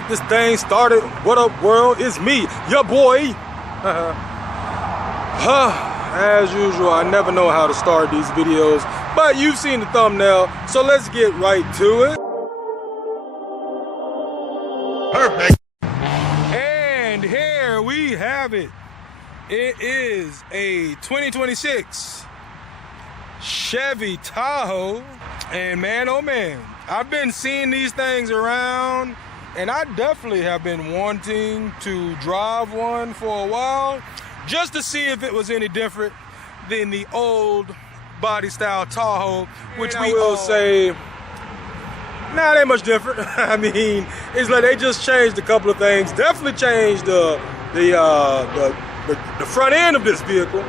get this thing started. What up, world? It's me, your boy. As usual, I never know how to start these videos, but you've seen the thumbnail, so let's get right to it. Perfect. And here we have it. It is a 2026 Chevy Tahoe, and man, oh man, I've been seeing these things around, and I definitely have been wanting to drive one for a while, just to see if it was any different than the old body style Tahoe, which we will say, nah, they much different. I mean, it's like they just changed a couple of things. Definitely changed the front end of this vehicle,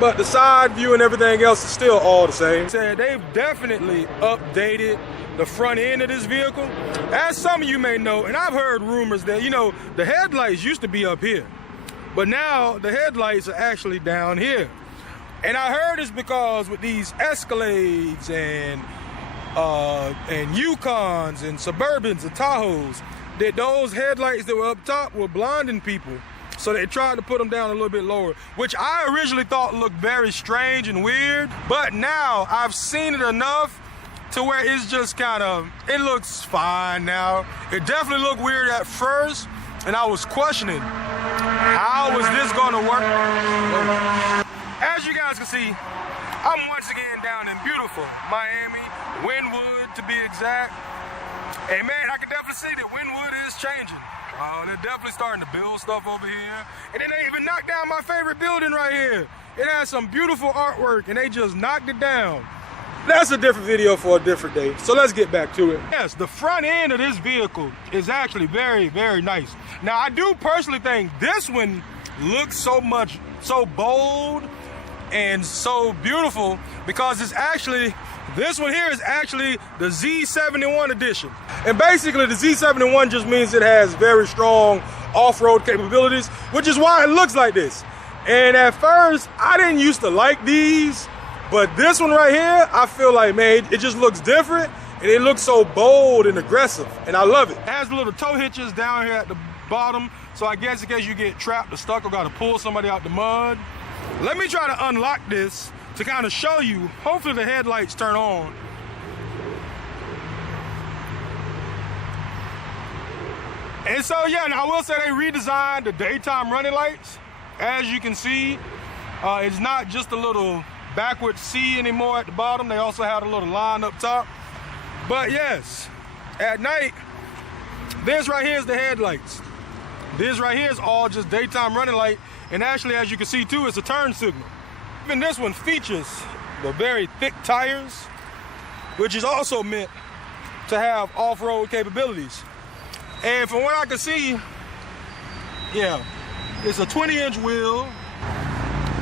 but the side view and everything else is still all the same. They've definitely updated the front end of this vehicle. As some of you may know, and I've heard rumors that, you know, the headlights used to be up here, but now the headlights are actually down here. And I heard it's because with these Escalades and Yukons and Suburbans and Tahoes, that those headlights that were up top were blinding people. So they tried to put them down a little bit lower, which I originally thought looked very strange and weird. But now I've seen it enough to where it's just kind of, it looks fine now. It definitely looked weird at first, and I was questioning, how is this gonna work? As you guys can see, I'm once again down in beautiful Miami, Wynwood to be exact. And man, I can definitely see that Wynwood is changing. They're definitely starting to build stuff over here. And then they even knocked down my favorite building right here. It has some beautiful artwork and they just knocked it down. That's a different video for a different day. So let's get back to it. Yes, the front end of this vehicle is actually very, very nice. Now, I do personally think this one looks so bold and so beautiful because it's actually, this one here is actually the Z71 edition. And basically the Z71 just means it has very strong off-road capabilities, which is why it looks like this. And at first, I didn't used to like these, but this one right here, I feel like, man, it just looks different and it looks so bold and aggressive, and I love it. It has the little tow hitches down here at the bottom, so I guess in case you get trapped or stuck or gotta pull somebody out the mud. Let me try to unlock this to kind of show you. Hopefully the headlights turn on. And so yeah, now I will say they redesigned the daytime running lights. As you can see, it's not just a little backward C anymore at the bottom. They also have a little line up top. But yes, at night, this right here is the headlights. This right here is all just daytime running light. And actually, as you can see too, it's a turn signal. Even this one features the very thick tires, which is also meant to have off-road capabilities. And from what I can see, yeah, it's a 20-inch wheel.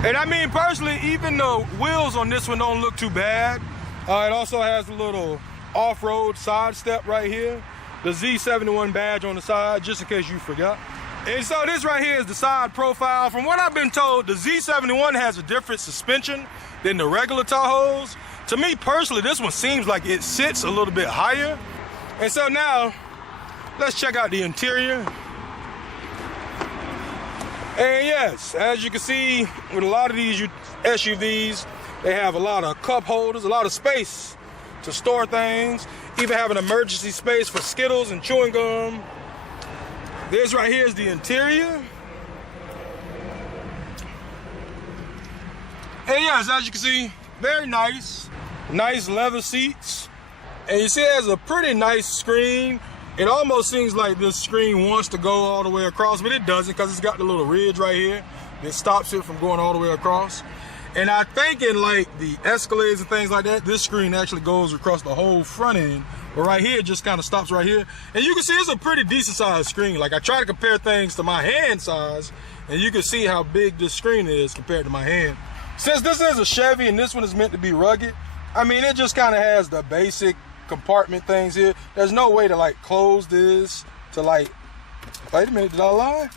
And I mean, personally, even the wheels on this one don't look too bad. It also has a little off-road side step right here. The Z71 badge on the side, just in case you forgot. And so this right here is the side profile. From what I've been told, the Z71 has a different suspension than the regular Tahoes. To me personally, this one seems like it sits a little bit higher. And so now, let's check out the interior. And yes, as you can see, with a lot of these SUVs, they have a lot of cup holders, a lot of space to store things, even have an emergency space for Skittles and chewing gum. This right here is the interior. And yes, as you can see, very nice. Nice leather seats. And you see it has a pretty nice screen. It almost seems like this screen wants to go all the way across, but it doesn't because it's got the little ridge right here that stops it from going all the way across. And I think in like the Escalades and things like that, this screen actually goes across the whole front end. But right here, it just kind of stops right here. And you can see it's a pretty decent sized screen. Like I try to compare things to my hand size, and you can see how big this screen is compared to my hand. Since this is a Chevy and this one is meant to be rugged, I mean, it just kind of has the basic compartment things here. There's no way to like close this to like, wait a minute, did I lie?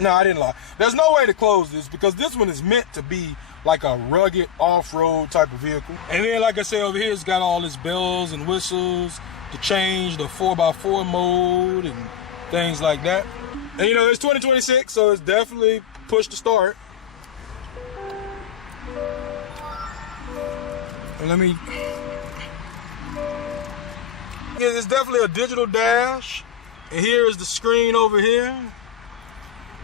No, I didn't lie. There's no way to close this because this one is meant to be like a rugged off-road type of vehicle. And then like I said, over here it's got all this bells and whistles to change the 4x4 mode and things like that. And you know, it's 2026, so it's definitely push to start. And let me, it's definitely a digital dash. And here is the screen over here.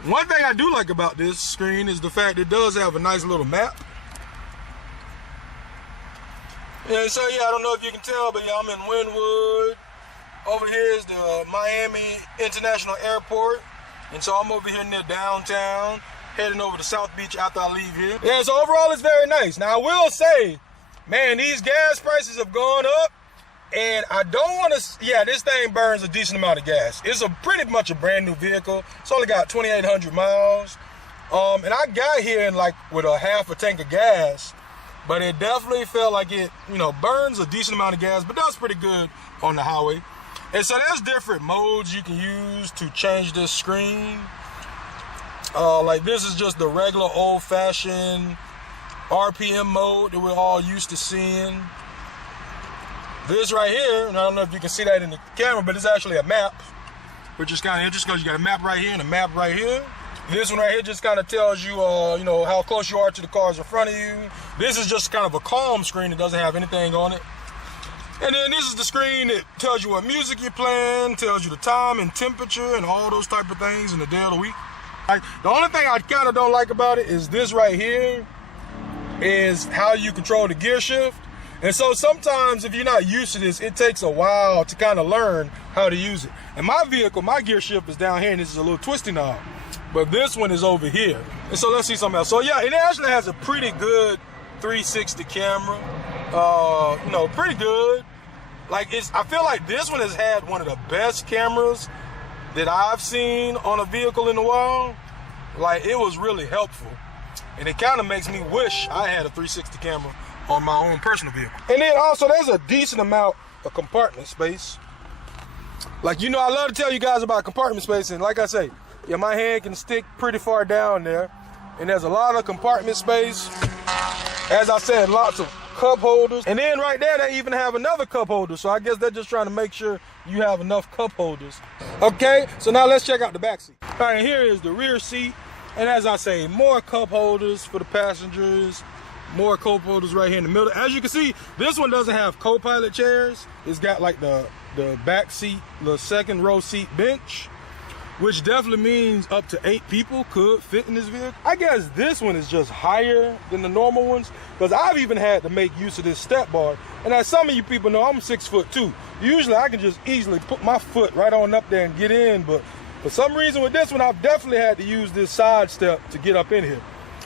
One thing I do like about this screen is the fact it does have a nice little map. And so yeah, I don't know if you can tell, but yeah, I'm in Wynwood. Over here is the Miami International Airport. And so I'm over here near downtown, heading over to South Beach after I leave here. Yeah, so overall it's very nice. Now I will say, man, these gas prices have gone up. And I don't want to, yeah, this thing burns a decent amount of gas. It's a pretty much a brand new vehicle. It's only got 2,800 miles. And I got here in like with a half a tank of gas, but it definitely felt like it, you know, burns a decent amount of gas, but that's pretty good on the highway. And so there's different modes you can use to change this screen. Like this is just the regular old-fashioned RPM mode that we're all used to seeing. This right here, and I don't know if you can see that in the camera, but it's actually a map, which is kind of interesting because you got a map right here and a map right here. This one right here just kind of tells you, you know, how close you are to the cars in front of you. This is just kind of a calm screen that doesn't have anything on it. And then this is the screen that tells you what music you're playing, tells you the time and temperature and all those type of things in the day of the week. Like, the only thing I kind of don't like about it is this right here is how you control the gear shift. And so sometimes if you're not used to this, it takes a while to kind of learn how to use it. And my vehicle, my gear shift is down here and this is a little twisty knob. But this one is over here. And so let's see something else. So yeah, it actually has a pretty good 360 camera. You know, pretty good. Like I feel like this one has had one of the best cameras that I've seen on a vehicle in a while. Like it was really helpful. And it kind of makes me wish I had a 360 camera on my own personal vehicle. And then also there's a decent amount of compartment space. Like, you know, I love to tell you guys about compartment space, and like I say, yeah, my hand can stick pretty far down there, and there's a lot of compartment space. As I said, lots of cup holders, and then right there they even have another cup holder, so I guess they're just trying to make sure you have enough cup holders. Okay, so now let's check out the back seat. All right, here is the rear seat, and as I say, more cup holders for the passengers. More cup holders right here in the middle. As you can see, this one doesn't have co-pilot chairs. It's got like the back seat, the second row seat bench, which definitely means up to 8 people could fit in this vehicle. I guess this one is just higher than the normal ones, because I've even had to make use of this step bar. And as some of you people know, I'm 6'2". Usually I can just easily put my foot right on up there and get in, but for some reason with this one, I've definitely had to use this side step to get up in here.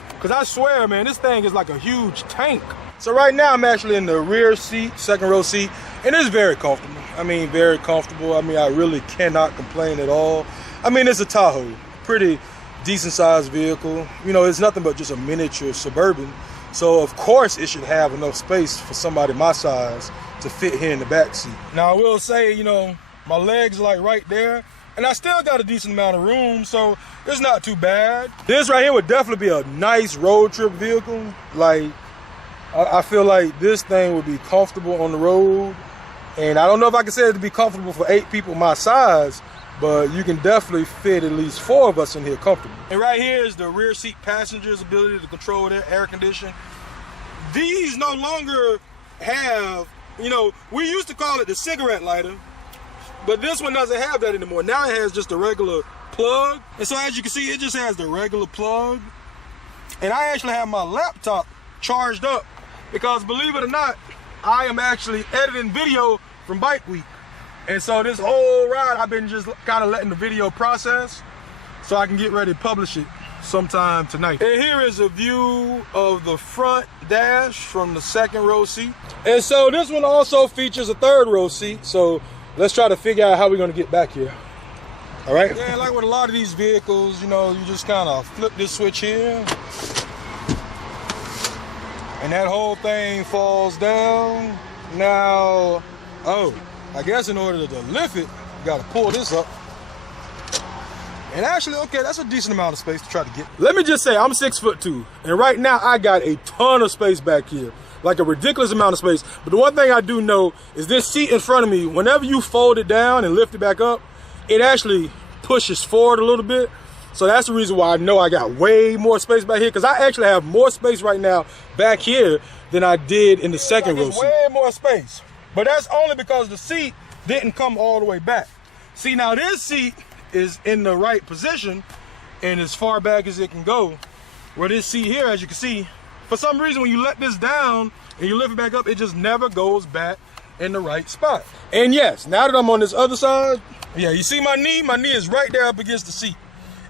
Because I swear, man, this thing is like a huge tank. So right now I'm actually in the rear seat, second row seat, and it's very comfortable. I mean, very comfortable. I mean, I really cannot complain at all. I mean, it's a Tahoe, pretty decent sized vehicle. You know, it's nothing but just a miniature Suburban. So of course it should have enough space for somebody my size to fit here in the back seat. Now I will say, you know, my legs are like right there, and I still got a decent amount of room, so it's not too bad. This right here would definitely be a nice road trip vehicle. Like, I feel like this thing would be comfortable on the road. And I don't know if I can say it to be comfortable for 8 people my size, but you can definitely fit at least 4 of us in here comfortable. And right here is the rear seat passengers' ability to control their air conditioning. These no longer have, you know, we used to call it the cigarette lighter, but this one doesn't have that anymore. Now it has just a regular plug. And so as you can see, it just has the regular plug. And I actually have my laptop charged up because, believe it or not, I am actually editing video from Bike Week. And so this whole ride, I've been just kind of letting the video process so I can get ready to publish it sometime tonight. And here is a view of the front dash from the second row seat. And so this one also features a third row seat. So let's try to figure out how we're gonna get back here. All right? Yeah, like with a lot of these vehicles, you know, you just kind of flip this switch here, and that whole thing falls down. Now, oh, I guess in order to lift it, you gotta pull this up. And actually, okay, that's a decent amount of space to try to get. Let me just say, I'm 6'2", and right now I got a ton of space back here. Like a ridiculous amount of space. But the one thing I do know is this seat in front of me, whenever you fold it down and lift it back up, it actually pushes forward a little bit. So that's the reason why I know I got way more space back here, because I actually have more space right now back here than I did in the second row seat. Way more space. But that's only because the seat didn't come all the way back. See, now this seat is in the right position and as far back as it can go. Where this seat here, as you can see, for some reason when you let this down and you lift it back up, it just never goes back in the right spot. And yes, now that I'm on this other side, yeah, you see my knee is right there up against the seat.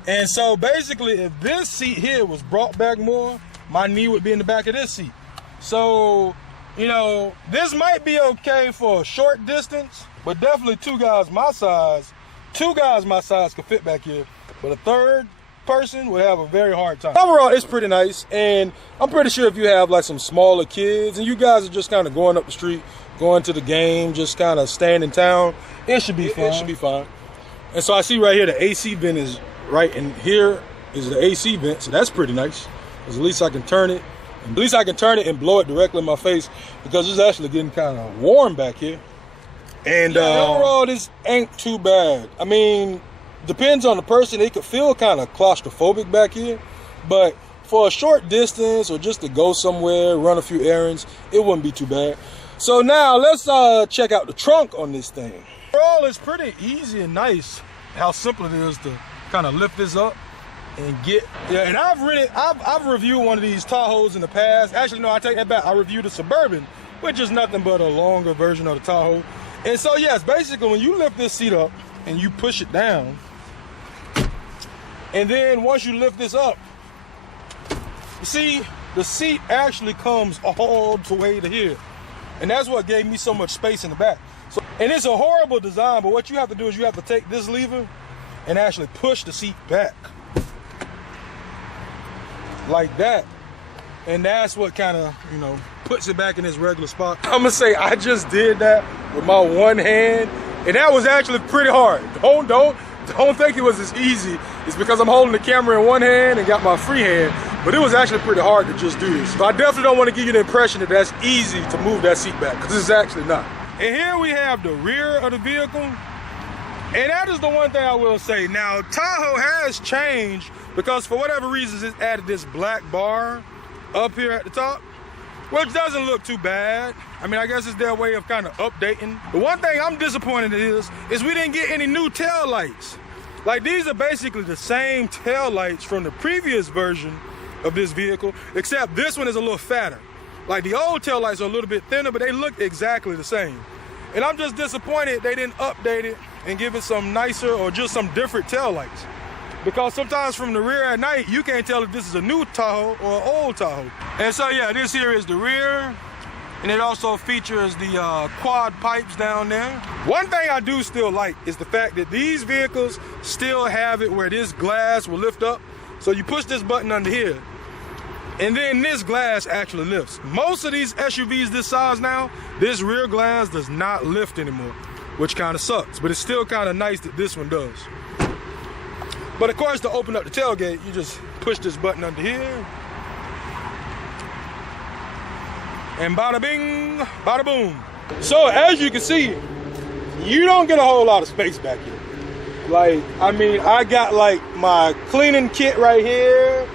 And so basically, if this seat here was brought back more, my knee would be in the back of this seat. So, you know, this might be okay for a short distance, but definitely two guys my size can fit back here. But a third person would have a very hard time. Overall, it's pretty nice, and I'm pretty sure if you have like some smaller kids and you guys are just kind of going up the street, going to the game, just kind of staying in town, it should be fine. It should be fine. And so I see right here the AC vent is right in here is the AC vent, so that's pretty nice. Because at least I can turn it. At least I can turn it and blow it directly in my face, because it's actually getting kind of warm back here. And overall, this ain't too bad. I mean, depends on the person. It could feel kind of claustrophobic back here, but for a short distance or just to go somewhere, run a few errands, it wouldn't be too bad. So now let's check out the trunk on this thing. Overall, it's pretty easy and nice how simple it is to kind of lift this up and get. Yeah, and I've reviewed one of these Tahoes in the past. Actually, no, I take that back. I reviewed the Suburban, which is nothing but a longer version of the Tahoe. And so yes, basically when you lift this seat up and you push it down, and then once you lift this up, you see the seat actually comes all the way to here. And that's what gave me so much space in the back. So, and it's a horrible design, but what you have to do is you have to take this lever and actually push the seat back. Like that. And that's what kind of, you know, puts it back in its regular spot. I'm gonna say I just did that with my one hand, and that was actually pretty hard. Don't think it was as easy. It's because I'm holding the camera in one hand and got my free hand, but it was actually pretty hard to just do this. So I definitely don't want to give you the impression that that's easy to move that seat back, because it's actually not. And here we have the rear of the vehicle. And that is the one thing I will say. Now, Tahoe has changed because for whatever reasons, it added this black bar up here at the top, which doesn't look too bad. I mean, I guess it's their way of kind of updating. The one thing I'm disappointed in is we didn't get any new tail lights. Like, these are basically the same tail lights from the previous version of this vehicle, except this one is a little fatter. Like, the old tail lights are a little bit thinner, but they look exactly the same. And I'm just disappointed they didn't update it and give it some nicer or just some different tail lights. Because sometimes from the rear at night, you can't tell if this is a new Tahoe or an old Tahoe. And so yeah, this here is the rear. And it also features the quad pipes down there. One thing I do still like is the fact that these vehicles still have it where this glass will lift up. So you push this button under here, and then this glass actually lifts. Most of these SUVs this size now, this rear glass does not lift anymore, which kind of sucks, but it's still kind of nice that this one does. But of course, to open up the tailgate, you just push this button under here, and bada bing, bada boom. So as you can see, you don't get a whole lot of space back here. Like, I mean, I got like my cleaning kit right here.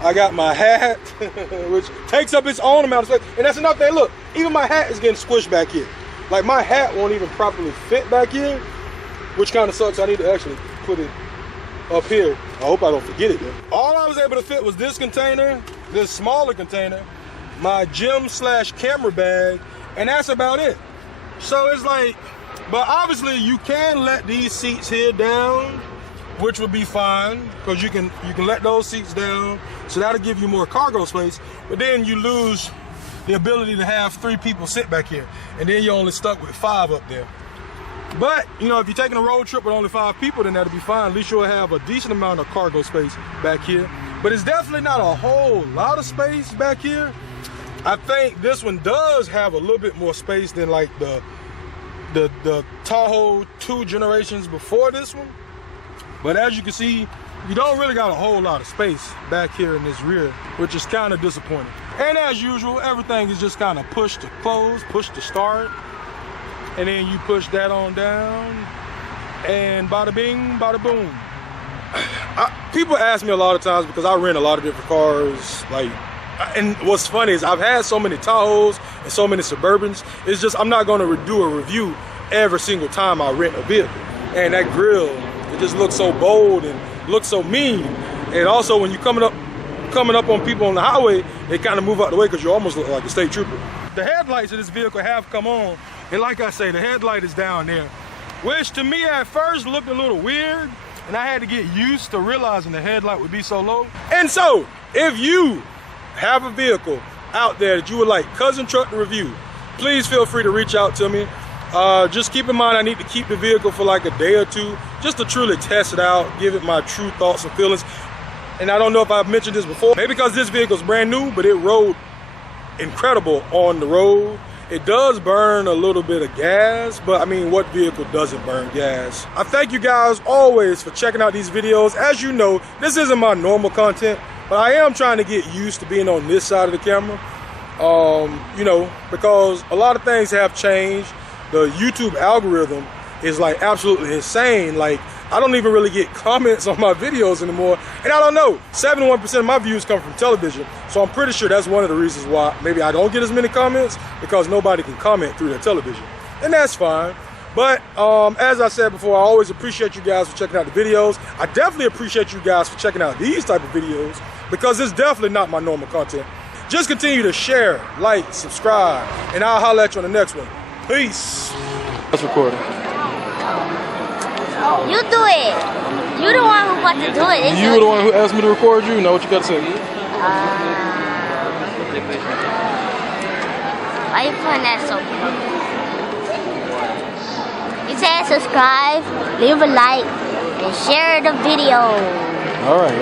I got my hat, which takes up its own amount of space. And that's enough thing. Look, even my hat is getting squished back here. Like, my hat won't even properly fit back here, which kind of sucks. I need to actually put it up here. I hope I don't forget it though. All I was able to fit was this container, this smaller container, my gym/camera bag, and that's about it. So it's like, but obviously you can let these seats here down, which would be fine, because you can let those seats down, so that'll give you more cargo space, but then you lose the ability to have 3 people sit back here, and then you're only stuck with 5 up there. But, you know, if you're taking a road trip with only 5 people, then that'll be fine. At least you'll have a decent amount of cargo space back here. But it's definitely not a whole lot of space back here. I think this one does have a little bit more space than like the Tahoe 2 generations before this one. But as you can see, you don't really got a whole lot of space back here in this rear, which is kind of disappointing. And as usual, everything is just kind of push to close, push to start, and then you push that on down, and bada bing, bada boom. People ask me a lot of times because I rent a lot of different cars, like, and what's funny is I've had so many Tahoes and so many Suburbans. It's just I'm not going to do a review every single time I rent a vehicle. And that grill, it just looks so bold and looks so mean. And also when you're coming up on people on the highway, they kind of move out the way because you almost look like a state trooper. The headlights of this vehicle have come on, and like I say, the headlight is down there, which to me at first looked a little weird, and I had to get used to realizing the headlight would be so low. And so, if you have a vehicle out there that you would like Cuzzintruck to review, please feel free to reach out to me. Just keep in mind I need to keep the vehicle for like a day or two just to truly test it out, give it my true thoughts and feelings. And I don't know if I've mentioned this before, maybe because this vehicle's brand new, but it rode incredible on the road. It does burn a little bit of gas, but I mean, what vehicle doesn't burn gas? I thank you guys always for checking out these videos. As you know, this isn't my normal content, but I am trying to get used to being on this side of the camera. You know, because a lot of things have changed. The YouTube algorithm is like absolutely insane. Like, I don't even really get comments on my videos anymore. And I don't know, 71% of my views come from television. So I'm pretty sure that's one of the reasons why maybe I don't get as many comments, because nobody can comment through their television. And that's fine. But as I said before, I always appreciate you guys for checking out the videos. I definitely appreciate you guys for checking out these type of videos, because it's definitely not my normal content. Just continue to share, like, subscribe, and I'll holler at you on the next one. Peace. Let's record it. You do it. You the one who got to do it. You were the one who asked me to record you. Know what you got to say? Why you putting that so? You said subscribe, leave a like, and share the video. All right.